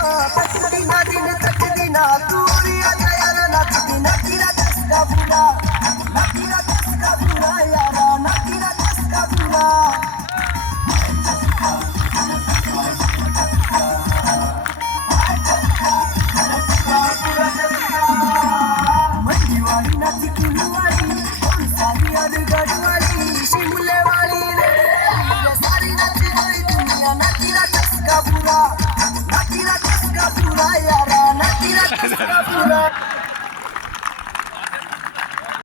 तकदी ना दिन तकदी ना दूरिया यारा नचदी नचीरा कसका बुरा नचीरा कसका बुरा यारा नचीरा कसका बुरा मंडीवाली नची किलवाली और सारी अर गढ़वाली शिमले वाली रे सारी नची गई दुनिया नचीरा कसका बुरा यारा नचीरा कसका बुरा